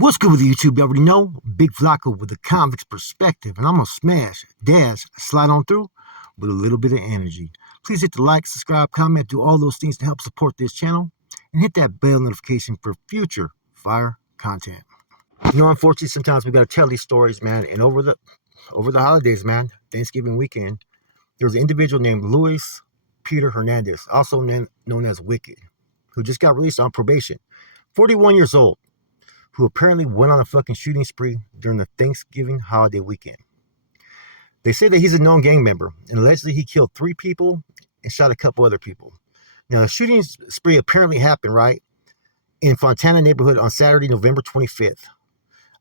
What's good with YouTube? You already know. Big Flacco with the convict's perspective, and I'm gonna smash, dash, slide on through with a little bit of energy. Please hit the like, subscribe, comment, do all those things to help support this channel, and hit that bell notification for future fire content. Unfortunately, sometimes we gotta tell these stories, man. And over the holidays, man, Thanksgiving weekend, there was an individual named Luis Peter Hernandez, also known as Wicked, who just got released on probation, 41 years old, who apparently went on a fucking shooting spree during the Thanksgiving holiday weekend. They say that he's a known gang member, and allegedly he killed 3 people and shot a couple other people. Now, the shooting spree apparently happened, right, in Fontana neighborhood on Saturday, November 25th.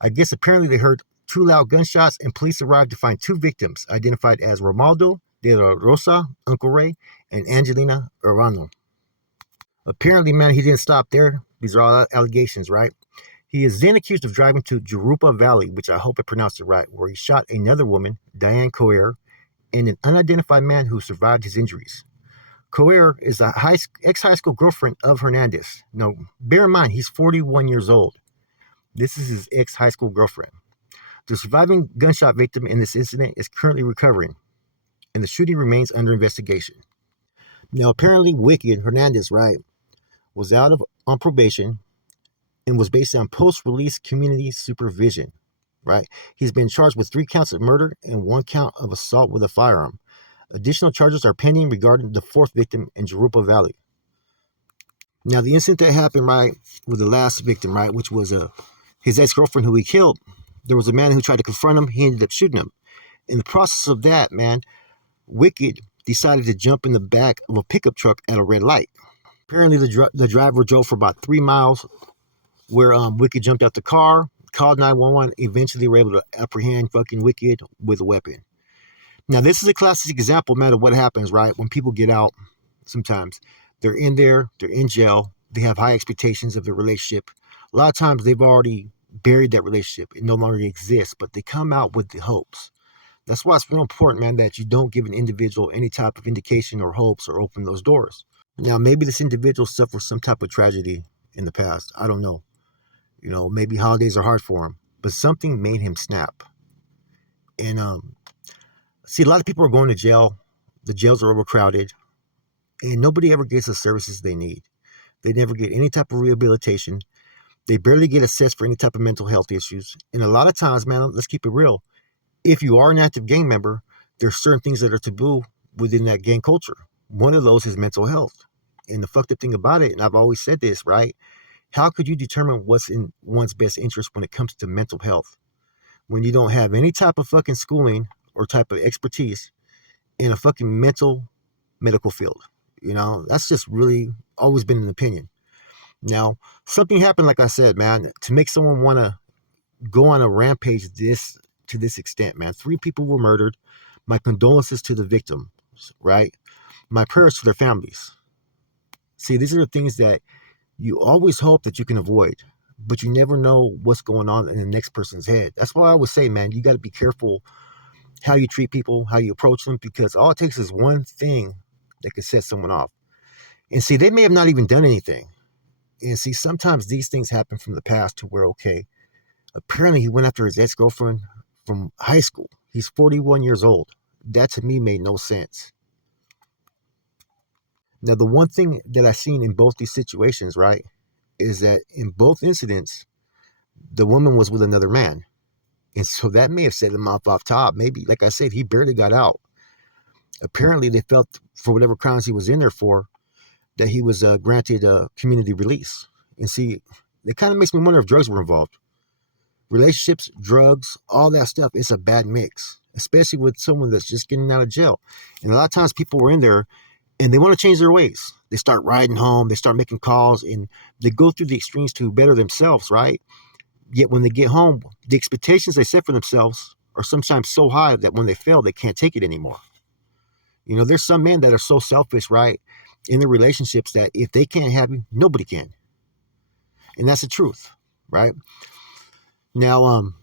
I guess apparently they heard 2 loud gunshots, and police arrived to find 2 victims, identified as Romaldo de la Rosa, Uncle Ray, and Angelina Arano. Apparently, man, he didn't stop there. These are all allegations, right? He is then accused of driving to Jurupa Valley, which I hope I pronounced it right, where he shot another woman, Diane Coer, and an unidentified man who survived his injuries. Coer is a ex-high school girlfriend of Hernandez. Now, bear in mind, he's 41 years old. This is his ex-high school girlfriend. The surviving gunshot victim in this incident is currently recovering, and the shooting remains under investigation. Now, apparently, Wicked Hernandez, right, was out on probation and was based on post-release community supervision, right? He's been charged with 3 counts of murder and 1 count of assault with a firearm. Additional charges are pending regarding the 4th victim in Jurupa Valley. Now, the incident that happened, right, with the last victim, right, which was his ex-girlfriend who he killed, there was a man who tried to confront him. He ended up shooting him. In the process of that, man, Wicked decided to jump in the back of a pickup truck at a red light. Apparently, the driver drove for about 3 miles, where Wicked jumped out the car, called 911, eventually were able to apprehend fucking Wicked with a weapon. Now, this is a classic example, man, of what happens, right? When people get out, sometimes they're in there, they're in jail, they have high expectations of their relationship. A lot of times they've already buried that relationship. It no longer exists, but they come out with the hopes. That's why it's real important, man, that you don't give an individual any type of indication or hopes or open those doors. Now, maybe this individual suffered some type of tragedy in the past. I don't know. Maybe holidays are hard for him, but something made him snap. And see, a lot of people are going to jail. The jails are overcrowded, and nobody ever gets the services they need. They never get any type of rehabilitation. They barely get assessed for any type of mental health issues. And a lot of times, man, let's keep it real. If you are an active gang member, there's certain things that are taboo within that gang culture. One of those is mental health. And the fucked up thing about it, and I've always said this, right? How could you determine what's in one's best interest when it comes to mental health when you don't have any type of fucking schooling or type of expertise in a fucking medical field? That's just really always been an opinion. Now, something happened, like I said, man, to make someone want to go on a rampage to this extent, man. 3 people were murdered. My condolences to the victims, right? My prayers to their families. See, these are the things that you always hope that you can avoid, but you never know what's going on in the next person's head. That's why I would say, man, you got to be careful how you treat people, how you approach them, because all it takes is one thing that could set someone off. And see, they may have not even done anything. And see, sometimes these things happen from the past to where, okay, apparently he went after his ex-girlfriend from high school. He's 41 years old. That to me made no sense. Now, the one thing that I've seen in both these situations, right, is that in both incidents, the woman was with another man. And so that may have set him off top. Maybe, like I said, he barely got out. Apparently, they felt, for whatever crimes he was in there for, that he was granted a community release. And see, it kind of makes me wonder if drugs were involved. Relationships, drugs, all that stuff, it's a bad mix, especially with someone that's just getting out of jail. And a lot of times people were in there and they want to change their ways. They start riding home, they start making calls, and they go through the extremes to better themselves, right? Yet when they get home, the expectations they set for themselves are sometimes so high that when they fail, they can't take it anymore. There's some men that are so selfish, right, in their relationships that if they can't have you, nobody can. And that's the truth, right? Now,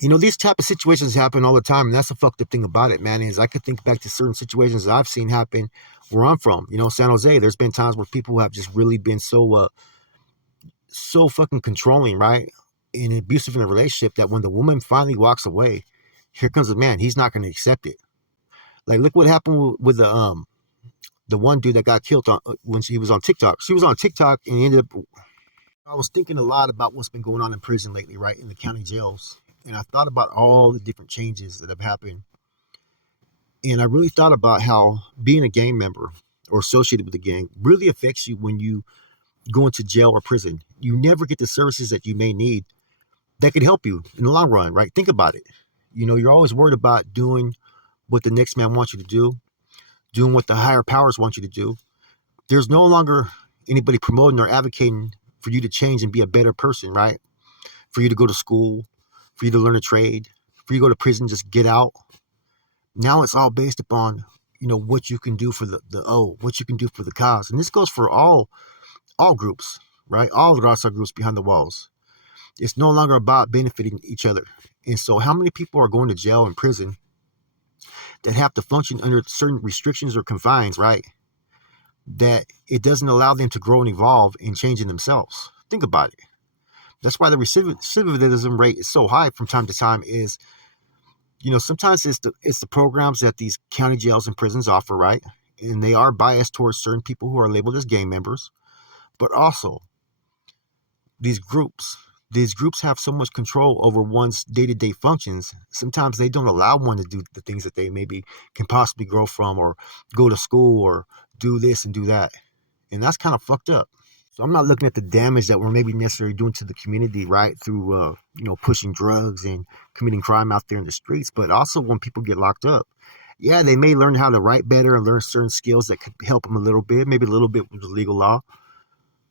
these type of situations happen all the time, and that's the fucked up thing about it, man, is I could think back to certain situations that I've seen happen where I'm from. San Jose, there's been times where people have just really been so fucking controlling, right? And they don't in abusive in a relationship that when the woman finally walks away, here comes the man. He's not going to accept it. Like, look what happened with the one dude that got killed when she was on TikTok. She was on TikTok and ended up. I was thinking a lot about what's been going on in prison lately, right, in the county jails, and I thought about all the different changes that have happened, and I really thought about how being a gang member or associated with a gang really affects you when you go into jail or prison. You never get the services that you may need that could help you in the long run, right? Think about it. You're always worried about doing what the next man wants you to do, doing what the higher powers want you to do. There's no longer anybody promoting or advocating for you to change and be a better person, right? For you to go to school, for you to learn a trade, for you to go to prison, just get out. Now it's all based upon, what you can do for what you can do for the cause. And this goes for all groups, right? All the Rasa groups behind the walls. It's no longer about benefiting each other. And so how many people are going to jail and prison that have to function under certain restrictions or confines, right? That it doesn't allow them to grow and evolve and change in themselves. Think about it. That's why the recidivism rate is so high from time to time. Is sometimes it's the programs that these county jails and prisons offer, right? And they are biased towards certain people who are labeled as gang members, but also these groups. These groups have so much control over one's day-to-day functions. Sometimes they don't allow one to do the things that they maybe can possibly grow from, or go to school, or do this and do that. And that's kind of fucked up. So I'm not looking at the damage that we're maybe necessarily doing to the community, right, through pushing drugs and committing crime out there in the streets, but also when people get locked up. Yeah, they may learn how to write better and learn certain skills that could help them a little bit, maybe a little bit with the legal law.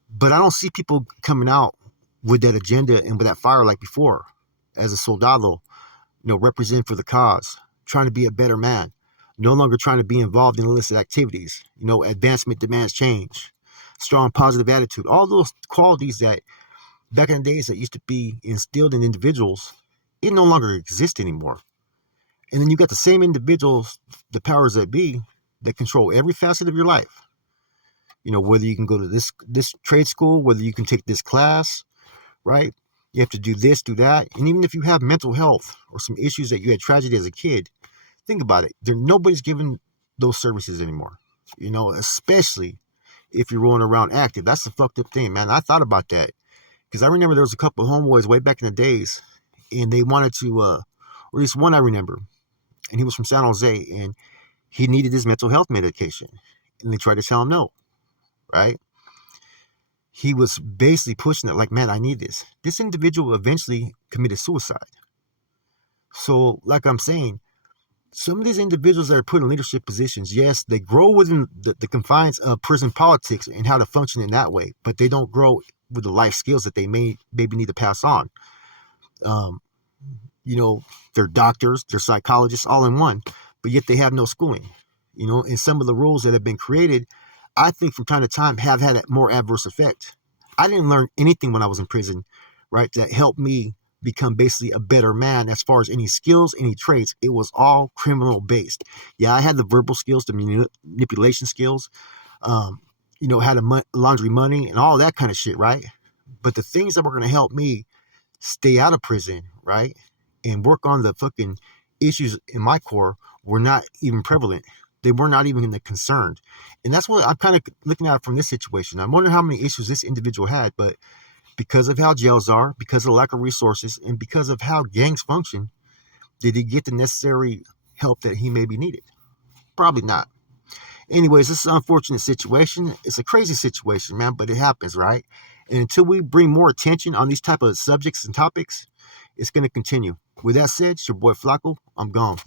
But I don't see people coming out with that agenda and with that fire like before, as a soldado, representing for the cause, trying to be a better man, no longer trying to be involved in illicit activities. Advancement demands change, strong positive attitude, all those qualities that back in the days that used to be instilled in individuals, it no longer exists anymore. And then you got the same individuals, the powers that be, that control every facet of your life. Whether you can go to this trade school, whether you can take this class, right? You have to do this, do that. And even if you have mental health or some issues that you had tragedy as a kid, think about it. Nobody's giving those services anymore, especially if you're rolling around active. That's the fucked up thing, man. I thought about that because I remember there was a couple of homeboys way back in the days, and they wanted to, or at least one I remember, and he was from San Jose, and he needed his mental health medication, and they tried to tell him no, right? He was basically pushing it like, man, I need this. This individual eventually committed suicide. So, like I'm saying, some of these individuals that are put in leadership positions, yes, they grow within the confines of prison politics and how to function in that way, but they don't grow with the life skills that they maybe need to pass on. Um, they're doctors, they're psychologists, all in one, but yet they have no schooling. And some of the rules that have been created, I think from time to time have had a more adverse effect. I didn't learn anything when I was in prison, right, that helped me become basically a better man as far as any skills, any traits. It was all criminal based. Yeah, I had the verbal skills, the manipulation skills, how to laundry money and all that kind of shit, right? But the things that were going to help me stay out of prison, right, and work on the fucking issues in my core were not even prevalent. They were not even concerned. And that's what I'm kind of looking at from this situation. I wonder how many issues this individual had, but because of how jails are, because of the lack of resources, and because of how gangs function, did he get the necessary help that he maybe needed? Probably not. Anyways, this is an unfortunate situation. It's a crazy situation, man, but it happens, right? And until we bring more attention on these type of subjects and topics, it's going to continue. With that said, it's your boy Flacco. I'm gone.